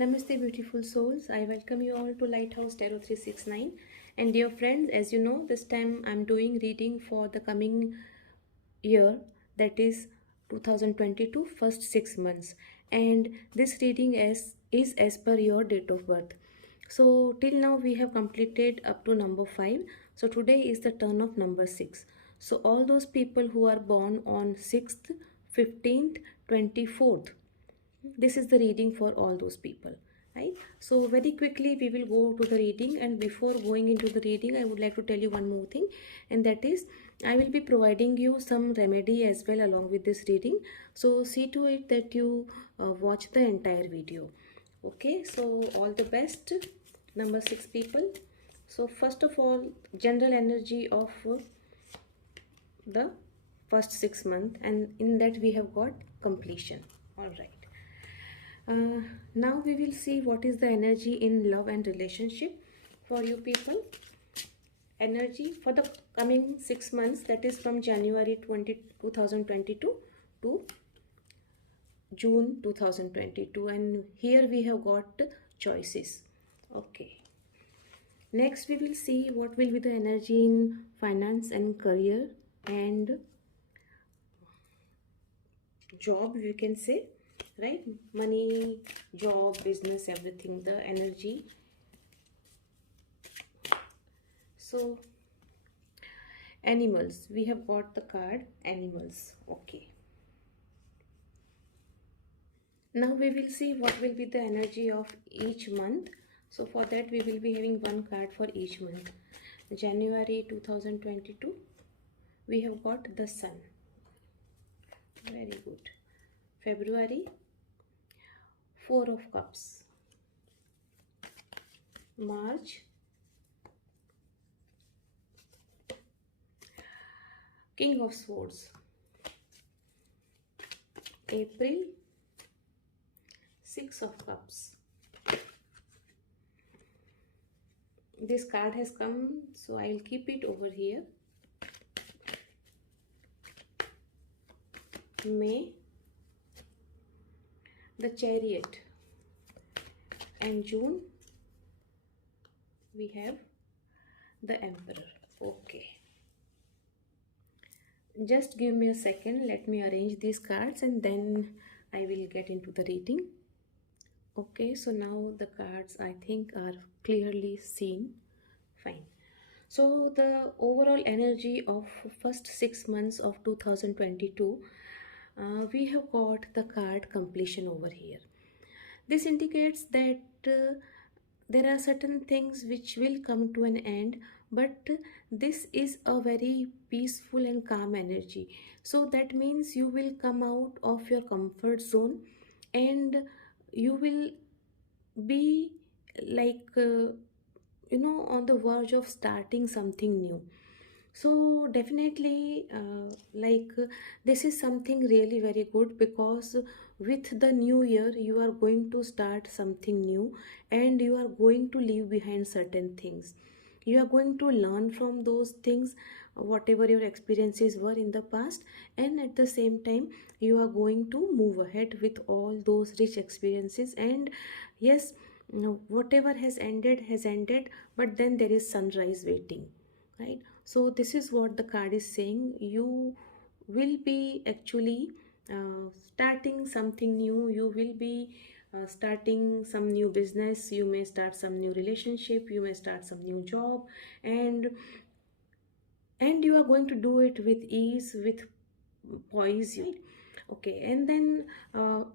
Namaste, beautiful souls. I welcome you all to Lighthouse Tarot 369. And dear friends, as you know, this time I'm doing reading for the coming year, that is 2022, first 6 months. And this reading is as per your date of birth. So, till now we have completed up to number 5. So, today is the turn of number 6. So, all those people who are born on 6th, 15th, 24th, this is the reading for all those people, right? So very quickly we will go to the reading, and before going into the reading I would like to tell you one more thing, and that is I will be providing you some remedy as well along with this reading. So see to it that you watch the entire video. Okay, so all the best, number 6 people. So first of all, general energy of the first 6 months, and in that we have got completion. All right. Now we will see what is the energy in love and relationship for you people. Energy for the coming 6 months, that is from January 2022 to June 2022, and here we have got choices. Okay. Next we will see what will be the energy in finance and career and job, you can say, right? Money, job, business, everything, the energy. So animals, we have got the card animals. Okay, now we will see what will be the energy of each month. So for that we will be having one card for each month. January 2022, we have got the sun. Very good. February, 4 of cups. March, King of Swords. April, 6 of cups. This card has come, so I'll keep it over here. May, the Chariot. And June, we have the Emperor. Okay, just give me a second, let me arrange these cards and then I will get into the reading. Okay, so now the cards I think are clearly seen. Fine. So the overall energy of first 6 months of 2022, we have got the card completion over here. This indicates that there are certain things which will come to an end, but this is a very peaceful and calm energy. So that means you will come out of your comfort zone and you will be like on the verge of starting something new. So definitely this is something really very good, because with the new year you are going to start something new and you are going to leave behind certain things. You are going to learn from those things, whatever your experiences were in the past, and at the same time you are going to move ahead with all those rich experiences. And yes, whatever has ended, but then there is sunrise waiting, right? So this is what the card is saying. You will be actually starting something new. You will be starting some new business. You may start some new relationship. You may start some new job, and you are going to do it with ease, with poise, right? Okay, and then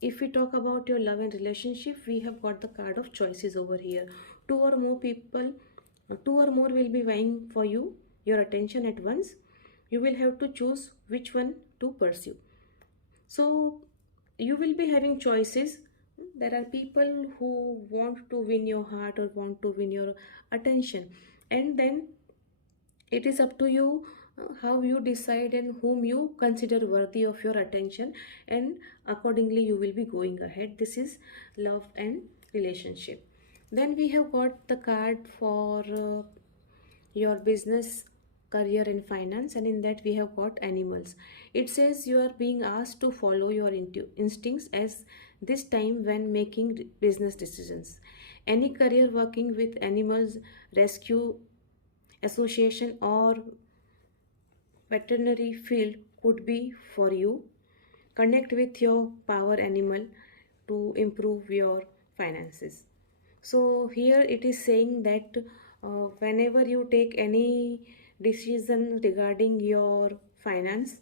if we talk about your love and relationship, we have got the card of choices over here. Two or more people, two or more will be vying for your attention at once. You will have to choose which one to pursue. So you will be having choices. There are people who want to win your heart or want to win your attention, and then it is up to you how you decide and whom you consider worthy of your attention, and accordingly you will be going ahead. This is love and relationship. Then we have got the card for your business career and finance, and in that we have got animals. It says you are being asked to follow your instincts as this time when making business decisions. Any career working with animals, rescue, association, or veterinary field could be for you. Connect with your power animal to improve your finances. So here it is saying that whenever you take any decision regarding your finance,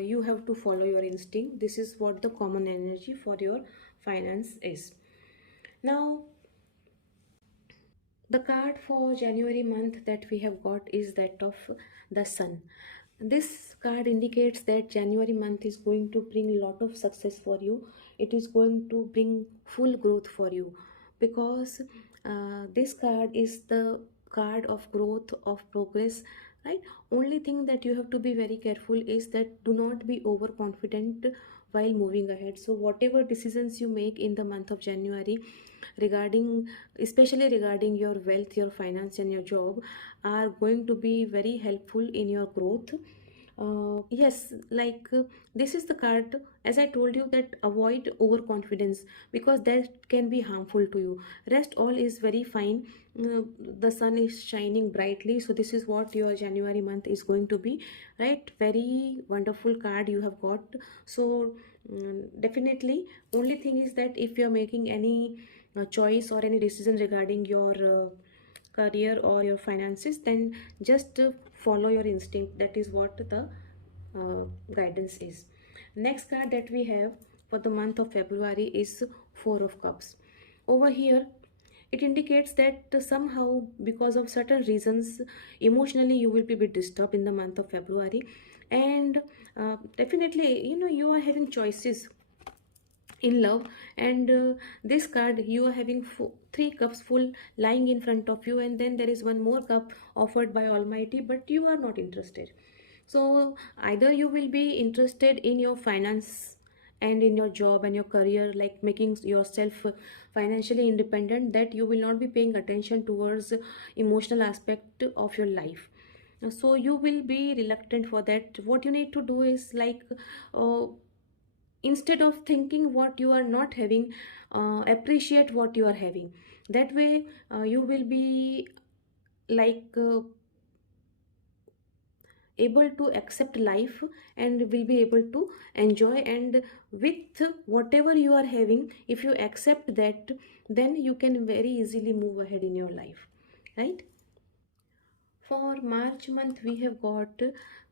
you have to follow your instinct. This is what the common energy for your finance is. Now the card for January month that we have got is that of the Sun. This card indicates that January month is going to bring a lot of success for you. It is going to bring full growth for you, because this card is the card of growth, of progress, right? Only thing that you have to be very careful is that do not be overconfident while moving ahead. So whatever decisions you make in the month of January regarding, especially regarding your wealth, your finance, and your job, are going to be very helpful in your growth. Yes, like this is the card, as I told you, that avoid overconfidence, because that can be harmful to you. Rest all is very fine. The sun is shining brightly, so this is what your January month is going to be, right? Very wonderful card you have got. So definitely, only thing is that if you are making any choice or any decision regarding your career or your finances, then just follow your instinct. That is what the guidance is. Next card that we have for the month of February is Four of Cups. Over here it indicates that somehow, because of certain reasons, emotionally you will be a bit disturbed in the month of February. And definitely, you know, you are having choices in love. And this card, you are having three cups full lying in front of you, and then there is one more cup offered by Almighty, but you are not interested. So either you will be interested in your finance and in your job and your career, like making yourself financially independent, that you will not be paying attention towards emotional aspect of your life. So you will be reluctant for that. What you need to do is like, uh, instead of thinking what you are not having, appreciate what you are having. That way you will be like able to accept life and will be able to enjoy. And with whatever you are having, if you accept that, then you can very easily move ahead in your life, right? For March month, we have got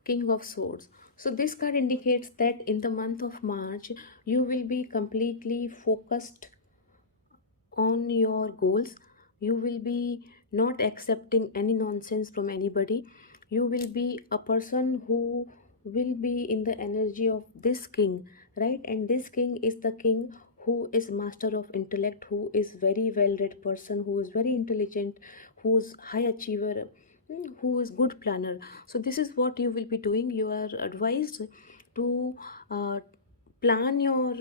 King of Swords. So this card indicates that in the month of March, you will be completely focused on your goals. You will be not accepting any nonsense from anybody. You will be a person who will be in the energy of this king, right? And this king is the king who is master of intellect, who is very well read person, who is very intelligent, who's high achiever, who is good planner. So this is what you will be doing. You are advised to uh, plan your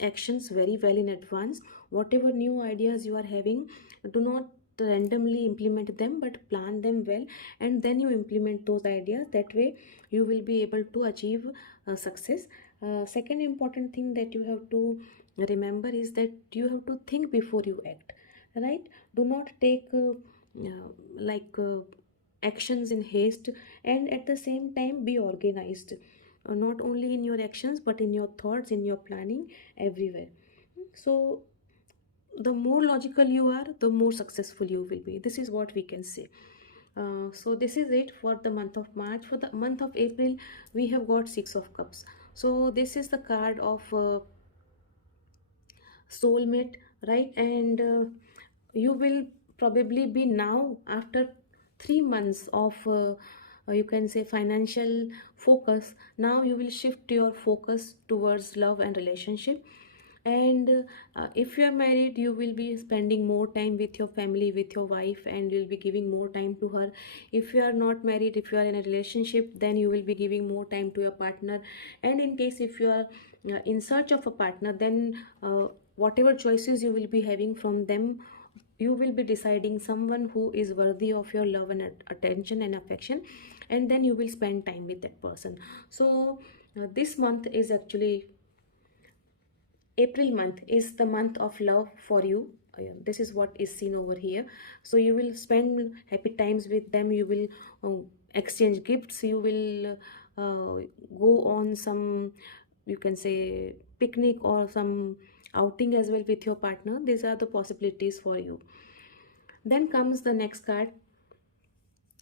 actions very well in advance. Whatever new ideas you are having, do not randomly implement them, but plan them well, and then you implement those ideas. That way you will be able to achieve success. Second important thing that you have to remember is that you have to think before you act, right? Do not take like actions in haste, and at the same time be organized, not only in your actions but in your thoughts, in your planning, everywhere. So the more logical you are, the more successful you will be. This is what we can say. So this is it for the month of March. For the month of April, we have got Six of Cups. So this is the card of soulmate, right? And you will probably be now, after 3 months of you can say financial focus, now you will shift your focus towards love and relationship. And if you are married, you will be spending more time with your family, with your wife, and you'll be giving more time to her. If you are not married, if you are in a relationship, then you will be giving more time to your partner. And in case if you are in search of a partner, then whatever choices you will be having from them, you will be deciding someone who is worthy of your love and attention and affection, and then you will spend time with that person. So this month is actually, April month is the month of love for you. Yeah, this is what is seen over here. So you will spend happy times with them. You will exchange gifts. You will go on some, you can say, picnic or some outing as well with your partner. These are the possibilities for you. Then comes the next card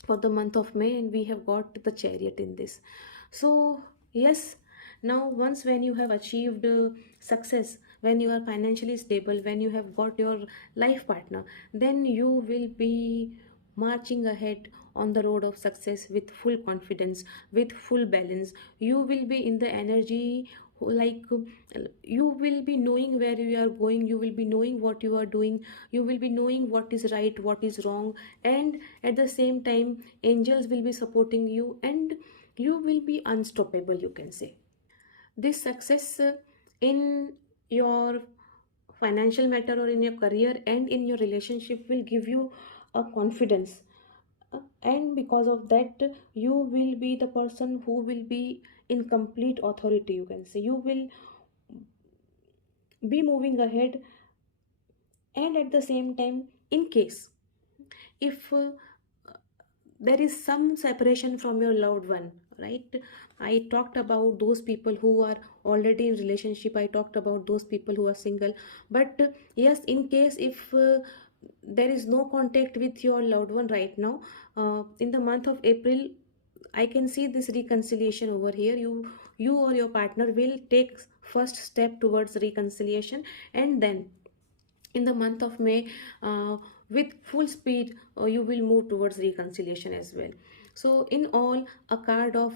for the month of May, and we have got the Chariot in this. So yes, now once when you have achieved success, when you are financially stable, when you have got your life partner, then you will be marching ahead on the road of success with full confidence, with full balance. You will be in the energy, like you will be knowing where you are going, you will be knowing what you are doing, you will be knowing what is right, what is wrong, and at the same time angels will be supporting you, and you will be unstoppable, you can say. This success in your financial matter or in your career and in your relationship will give you a confidence. And because of that, you will be the person who will be in complete authority, you can say. You will be moving ahead, and at the same time, in case if there is some separation from your loved one, right? I talked about those people who are already in relationship, I talked about those people who are single, but yes, in case if there is no contact with your loved one right now, in the month of April, I can see this reconciliation over here. You or your partner will take first step towards reconciliation, and then in the month of May, with full speed, you will move towards reconciliation as well. So in all, a card of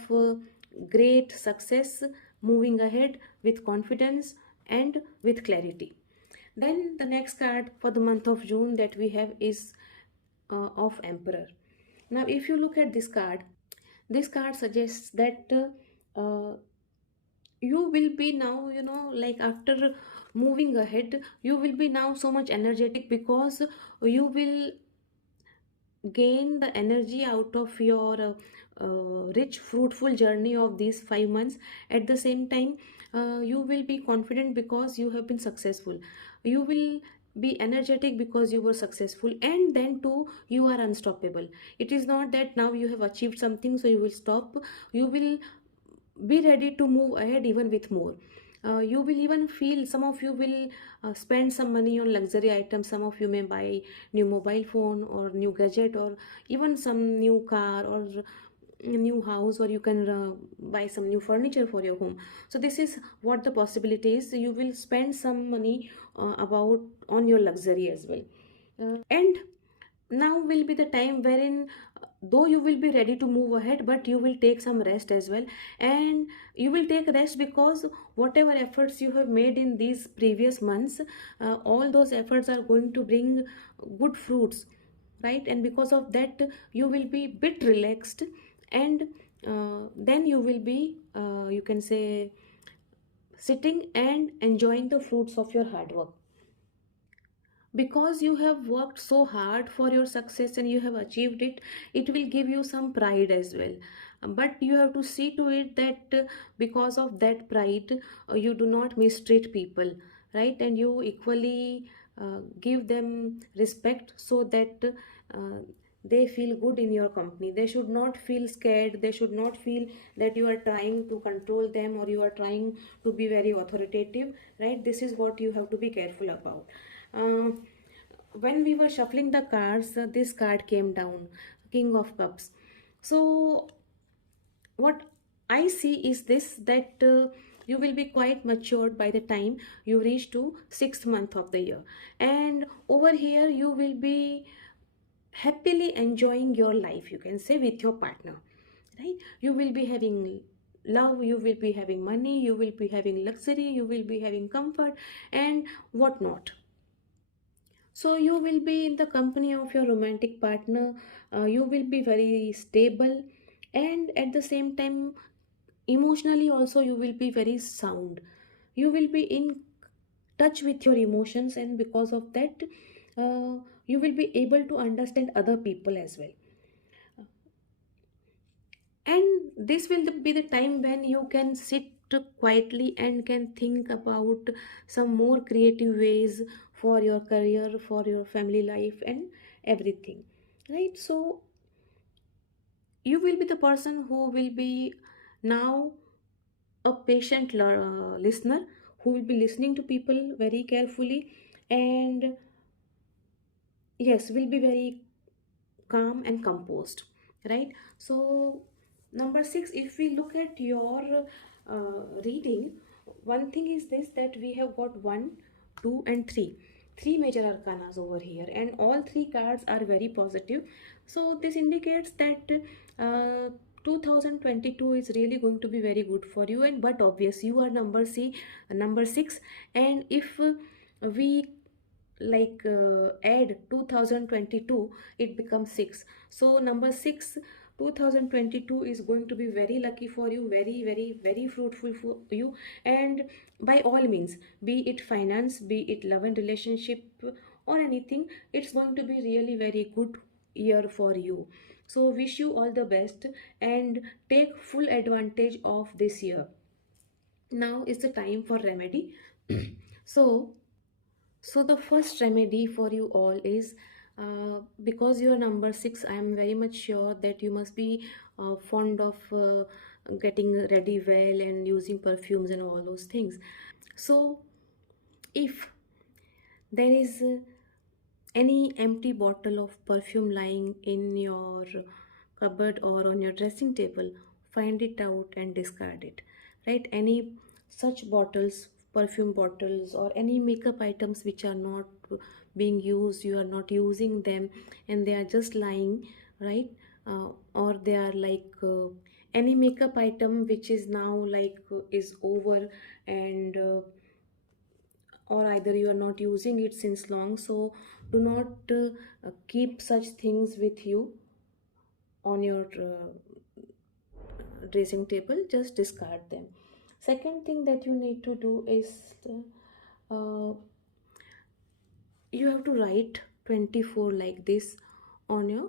great success, moving ahead with confidence and with clarity. Then the next card for the month of June that we have is of Emperor. Now if you look at this card suggests that you will be now, like after moving ahead, you will be now so much energetic, because you will gain the energy out of your rich fruitful journey of these 5 months. At the same time, you will be confident because you have been successful. You will be energetic because you were successful, and then too you are unstoppable. It is not that now you have achieved something so you will stop. You will be ready to move ahead even with more. You will even feel, some of you will spend some money on luxury items. Some of you may buy new mobile phone or new gadget, or even some new car or new house, or you can buy some new furniture for your home. So this is what the possibility is. You will spend some money about on your luxury as well. And now will be the time wherein, though you will be ready to move ahead, but you will take some rest as well. And you will take rest because whatever efforts you have made in these previous months, all those efforts are going to bring good fruits, right? And because of that, you will be bit relaxed, and then you will be, you can say, sitting and enjoying the fruits of your hard work, because you have worked so hard for your success and you have achieved it. It will give you some pride as well, but you have to see to it that because of that pride, you do not mistreat people, right? And you equally give them respect, so that they feel good in your company. They should not feel scared, they should not feel that you are trying to control them or you are trying to be very authoritative, right? This is what you have to be careful about. uh, when we were shuffling the cards, this card came down, King of Cups. So what I see is this, that you will be quite matured by the time you reach to 6th month of the year, and over here you will be happily enjoying your life, you can say, with your partner, right? You will be having love, you will be having money, you will be having luxury, you will be having comfort and whatnot. So you will be in the company of your romantic partner. You will be very stable, and at the same time, emotionally also you will be very sound. You will be in touch with your emotions, and because of that, you will be able to understand other people as well, and this will be the time when you can sit quietly and can think about some more creative ways for your career, for your family life, and everything, right? So you will be the person who will be now a patient listener, who will be listening to people very carefully, and yes, will be very calm and composed, right? So number 6, if we look at your reading, one thing is this, that we have got 1, 2 and 3 major arcanas over here, and all 3 cards are very positive. So this indicates that 2022 is really going to be very good for you, and but obvious you are number 6, and if we add 2022, it becomes 6. So number 6, 2022 is going to be very lucky for you, very very very fruitful for you, and by all means, be it finance, be it love and relationship, or anything, it's going to be really very good year for you. So wish you all the best and take full advantage of this year. Now is the time for remedy. so so the first remedy for you all is, because you are number 6, I am very much sure that you must be fond of getting ready well and using perfumes and all those things. So if there is any empty bottle of perfume lying in your cupboard or on your dressing table, find it out and discard it, right? Any such bottles, perfume bottles, or any makeup items which are not being used, you are not using them, and they are just lying, right? Or they are any makeup item which is now is over, and or either you are not using it since long. So do not keep such things with you on your dressing table, just discard them. Second thing that you need to do is uh, you have to write 24 like this on your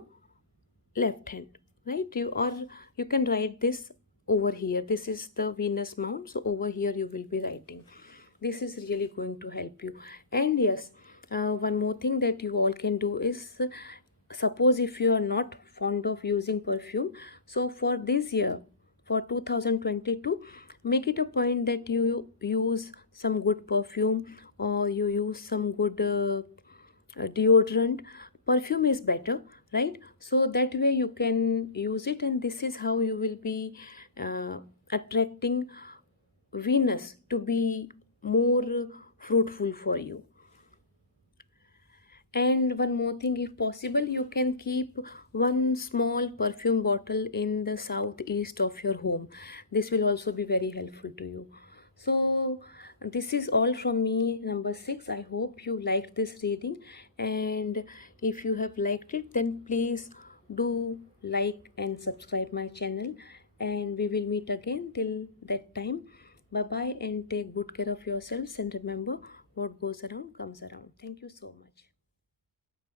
left hand, right? You can write this over here. This is the Venus mount, so over here you will be writing. This is really going to help you. And yes, one more thing that you all can do is, suppose if you are not fond of using perfume, so for this year, for 2022, make it a point that you use some good perfume, or you use some good deodorant. Perfume is better, right? So that way you can use it, and this is how you will be attracting Venus to be more fruitful for you. And one more thing, if possible, you can keep one small perfume bottle in the southeast of your home. This will also be very helpful to you. So this is all from me, number 6. I hope you liked this reading, and if you have liked it, then please do like and subscribe my channel, and we will meet again. Till that time, bye bye, and take good care of yourselves, and remember, what goes around comes around. Thank you so much.